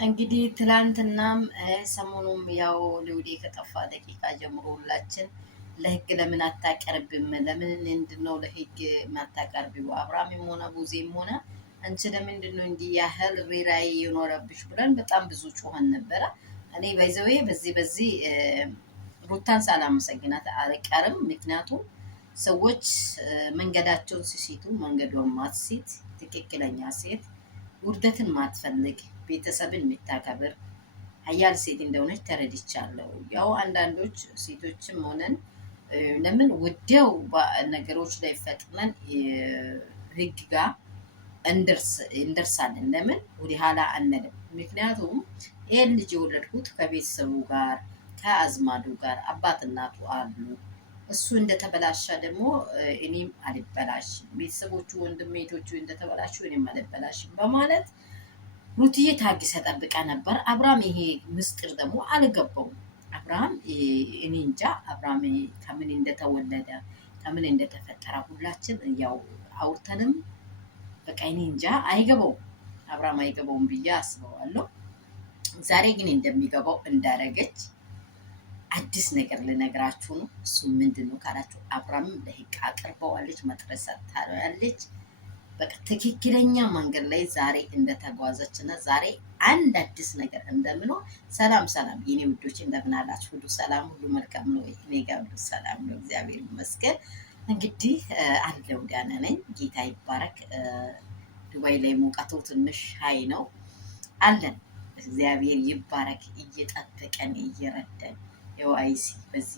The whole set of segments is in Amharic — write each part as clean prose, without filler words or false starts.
እንግዲህ ትላንትናም ሰሞኑም ያው ልውዴ ከጠፋ ደቂቃ ጀምሮ ሁላችን ለህግ ለምን አታቀርብም? ለምን ምንድነው ለህግ ማታቀርቢው? አብርሃምም ሆነ ቡዜም ሆነ አንቺ ለምንድነው እንዲህ ያህል ሪራይ የኖረብሽ ብለን በጣም ብዙ ጮኸን ነበረ። እኔ ባይዘዌ በዚህ ሩታን ሳላመሰግናት አልቀርም። ምክንያቱም ሰዎች መንገዳቸውን ሲሲቱ መንገዷን ማትሲት ትክክለኛ ሴት ውርደትን ማትፈልግ ቤተሰብን የምታከብር ሀያል ሴት እንደሆነች ተረድቻለሁ። ያው አንዳንዶች ሴቶችም ሆነን ለምን ወዲያው ነገሮች ላይ ፈጥነን ህግ ጋር እንደርሳለን። ለምን ወደ ኋላ አንልም? ምክንያቱም ይህን ልጅ የወለድኩት ከቤተሰቡ ጋር ከአዝማዱ ጋር አባት እናቱ አሉ። እሱ እንደተበላሸ ደግሞ እኔም አልበላሽም፣ ቤተሰቦቹ ወንድሜቶቹ እንደተበላሹ እኔም አልበላሽም በማለት ሩትዬ ታግሰ ጠብቃ ነበር። አብርሃም ይሄ ምስጢር ደግሞ አልገባውም። አብርሃም እኔ እንጃ አብርሃም ከምን እንደተወለደ ከምን እንደተፈጠረ ሁላችን ያው አውርተንም በቃ እኔ እንጃ አይገባውም። አብርሃም አይገባውም ብዬ አስበዋለሁ። ዛሬ ግን እንደሚገባው እንዳረገች አዲስ ነገር ልነግራችሁ ነው። እሱ ምንድን ነው ካላችሁ አብርሃምም ለህግ አቅርበዋለች፣ መጥረስ ሰጥታለች። በቃ ትክክለኛ መንገድ ላይ ዛሬ እንደተጓዘች እና ዛሬ አንድ አዲስ ነገር እንደምኖር። ሰላም ሰላም የኔ ውዶች እንደምን አላችሁ? ሁሉ ሰላም፣ ሁሉ መልካም ነው። እኔ ጋር ሁሉ ሰላም ነው፣ እግዚአብሔር ይመስገን። እንግዲህ አለው ደህና ነኝ፣ ጌታ ይባረክ። ዱባይ ላይ ሙቀቱ ትንሽ ሀይ ነው አለን። እግዚአብሔር ይባረክ፣ እየጠበቀን እየረዳን የዋይሲ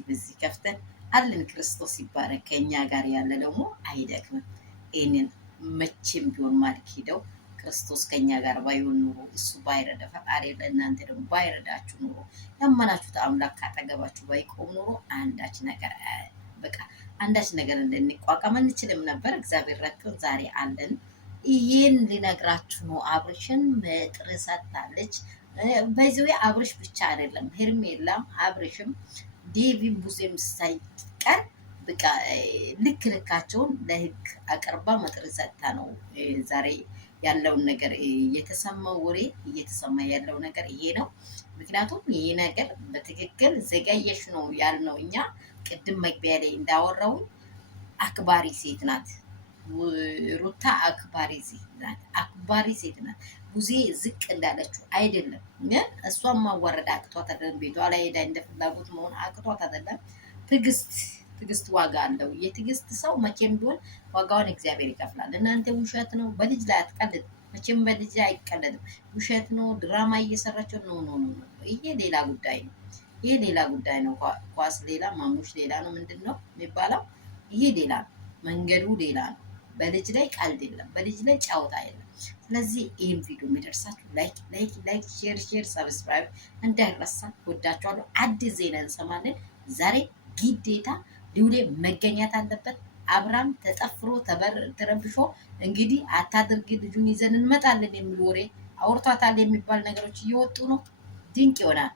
በዚህ ከፍተን አለን። ክርስቶስ ይባረክ። ከኛ ጋር ያለ ደግሞ አይደክምም። ይህንን መቼም ቢሆን ማልክ ሄደው ክርስቶስ ከኛ ጋር ባይሆን ኑሮ እሱ ባይረዳ ፈጣሪ ለእናንተ ደግሞ ባይረዳችሁ ኑሮ ያመናችሁት አምላክ ካጠገባችሁ ባይቆም ኑሮ አንዳች ነገር እንድንቋቋም እንችልም ነበር። እግዚአብሔር ረድቶን ዛሬ አለን። ይህን ሊነግራችሁ ነው። አብርሽን መጥር ሰጥታለች። በዚህ አብርሽ ብቻ አይደለም ሄርሜላም አብርሽም ዴቪም ቡዜም ሳይቀር በቃ ልካቸውን ለህግ አቅርባ መጥር ሰጥታ ነው ዛሬ ያለውን ነገር የተሰማው ወሬ እየተሰማ ያለው ነገር ይሄ ነው። ምክንያቱም ይሄ ነገር በትክክል ዘገየሽ ነው ያልነው እኛ ቅድም መግቢያ ላይ እንዳወራው አክባሪ ሴት ናት ሩታ፣ አክባሪ ሴት ናት። ቡዜ ዝቅ እንዳለችው አይደለም። ግን እሷን ማዋረድ አቅቷት አይደለም። ቤቷ ላይ ሄዳ እንደ ፍላጎት መሆን አቅቷት አይደለም። ትዕግስት ዋጋ አለው። የትዕግስት ሰው መቼም ቢሆን ዋጋውን እግዚአብሔር ይከፍላል። እናንተ ውሸት ነው በልጅ ላይ አትቀልድ። መቼም በልጅ ላይ አይቀለድም። ውሸት ነው ድራማ እየሰራቸው ነው። ይሄ ሌላ ጉዳይ ነው። ኳስ ሌላ፣ ማሙሽ ሌላ ነው። ምንድን ነው የሚባለው? ይሄ ሌላ ነው። መንገዱ ሌላ ነው። በልጅ ላይ ቀልድ የለም። በልጅ ላይ ጫወታ የለም። ስለዚህ ይህን ቪዲዮ የሚደርሳችሁ ላይክ፣ ሼር፣ ሰብስክራይብ እንዳይረሳ። ወዳችኋለሁ። አዲስ ዜና እንሰማለን ዛሬ። ግዴታ ሊውዴ መገኘት አለበት። አብርሃም ተጠፍሮ ተረብሾ እንግዲህ አታድርግ ልጁን ይዘን እንመጣለን የሚል ወሬ አውርቷታል የሚባል ነገሮች እየወጡ ነው። ድንቅ ይሆናል።